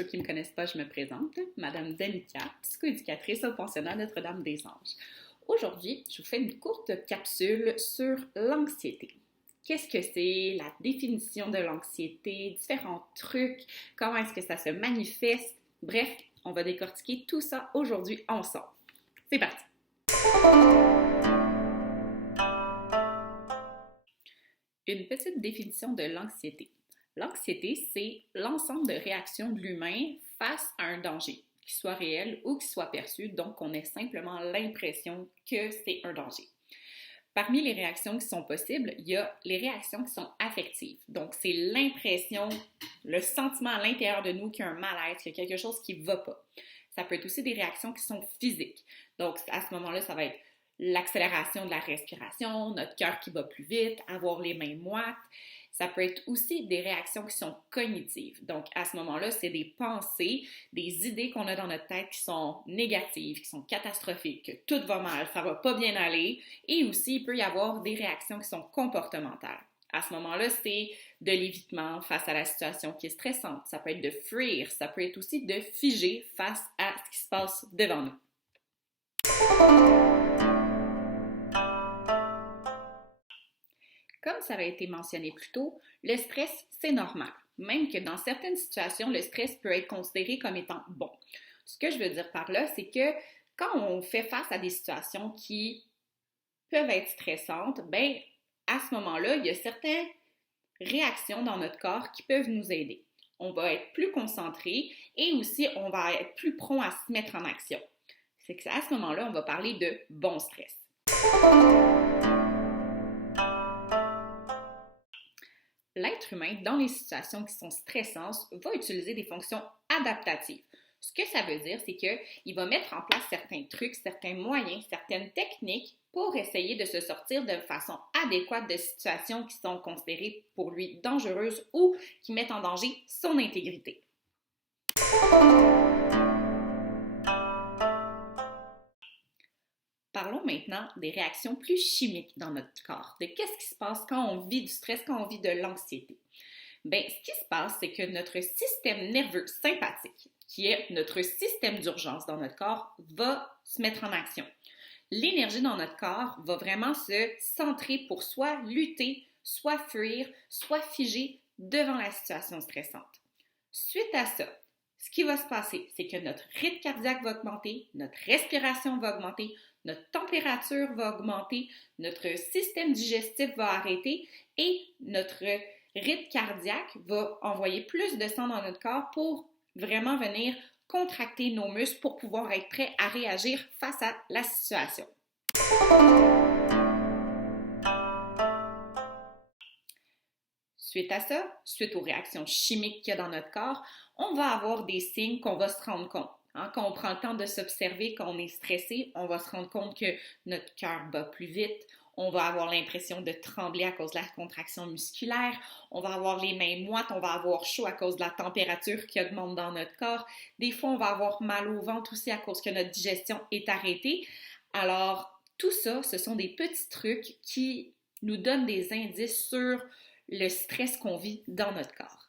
ceux qui ne me connaissent pas, je me présente, Madame Danica, psychoéducatrice au pensionnat Notre-Dame-des-Anges. Aujourd'hui, je vous fais une courte capsule sur l'anxiété. Qu'est-ce que c'est, la définition de l'anxiété, différents trucs, comment est-ce que ça se manifeste. Bref, on va décortiquer tout ça aujourd'hui ensemble. C'est parti! Une petite définition de l'anxiété. L'anxiété, c'est l'ensemble de réactions de l'humain face à un danger, qu'il soit réel ou qu'il soit perçu, donc on ait simplement l'impression que c'est un danger. Parmi les réactions qui sont possibles, il y a les réactions qui sont affectives. Donc, c'est l'impression, le sentiment à l'intérieur de nous qu'il y a un mal-être, qu'il y a quelque chose qui ne va pas. Ça peut être aussi des réactions qui sont physiques. Donc, à ce moment-là, ça va être l'accélération de la respiration, notre cœur qui bat plus vite, avoir les mains moites. Ça peut être aussi des réactions qui sont cognitives. Donc, à ce moment-là, c'est des pensées, des idées qu'on a dans notre tête qui sont négatives, qui sont catastrophiques, que tout va mal, ça va pas bien aller. Et aussi, il peut y avoir des réactions qui sont comportementales. À ce moment-là, c'est de l'évitement face à la situation qui est stressante. Ça peut être de fuir, ça peut être aussi de figer face à ce qui se passe devant nous. Comme ça avait été mentionné plus tôt, le stress, c'est normal. Même que dans certaines situations, le stress peut être considéré comme étant bon. Ce que je veux dire par là, c'est que quand on fait face à des situations qui peuvent être stressantes, ben à ce moment-là, il y a certaines réactions dans notre corps qui peuvent nous aider. On va être plus concentré et aussi on va être plus prompt à se mettre en action. C'est qu'à ce moment-là, on va parler de bon stress. L'être humain, dans les situations qui sont stressantes, va utiliser des fonctions adaptatives. Ce que ça veut dire, c'est qu'il va mettre en place certains trucs, certains moyens, certaines techniques pour essayer de se sortir de façon adéquate de situations qui sont considérées pour lui dangereuses ou qui mettent en danger son intégrité. Parlons maintenant des réactions plus chimiques dans notre corps, de qu'est-ce qui se passe quand on vit du stress, quand on vit de l'anxiété. Bien, ce qui se passe, c'est que notre système nerveux sympathique, qui est notre système d'urgence dans notre corps, va se mettre en action. L'énergie dans notre corps va vraiment se centrer pour soit lutter, soit fuir, soit figer devant la situation stressante. Suite à ça, ce qui va se passer, c'est que notre rythme cardiaque va augmenter, notre respiration va augmenter, notre température va augmenter, notre système digestif va arrêter et notre rythme cardiaque va envoyer plus de sang dans notre corps pour vraiment venir contracter nos muscles pour pouvoir être prêt à réagir face à la situation. Suite à ça, suite aux réactions chimiques qu'il y a dans notre corps, on va avoir des signes qu'on va se rendre compte. Quand on prend le temps de s'observer, quand on est stressé, on va se rendre compte que notre cœur bat plus vite, on va avoir l'impression de trembler à cause de la contraction musculaire, on va avoir les mains moites, on va avoir chaud à cause de la température qui augmente dans notre corps. Des fois, on va avoir mal au ventre aussi à cause que notre digestion est arrêtée. Alors, tout ça, ce sont des petits trucs qui nous donnent des indices sur le stress qu'on vit dans notre corps.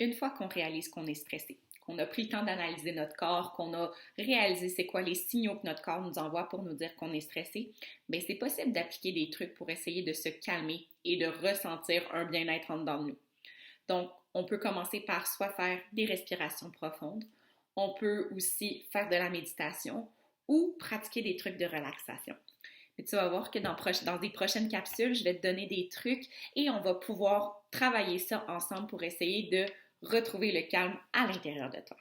Une fois qu'on réalise qu'on est stressé, qu'on a pris le temps d'analyser notre corps, qu'on a réalisé c'est quoi les signaux que notre corps nous envoie pour nous dire qu'on est stressé, bien c'est possible d'appliquer des trucs pour essayer de se calmer et de ressentir un bien-être en dedans de nous. Donc, on peut commencer par soit faire des respirations profondes, on peut aussi faire de la méditation ou pratiquer des trucs de relaxation. Mais tu vas voir que dans des prochaines capsules, je vais te donner des trucs et on va pouvoir travailler ça ensemble pour essayer de retrouver le calme à l'intérieur de toi.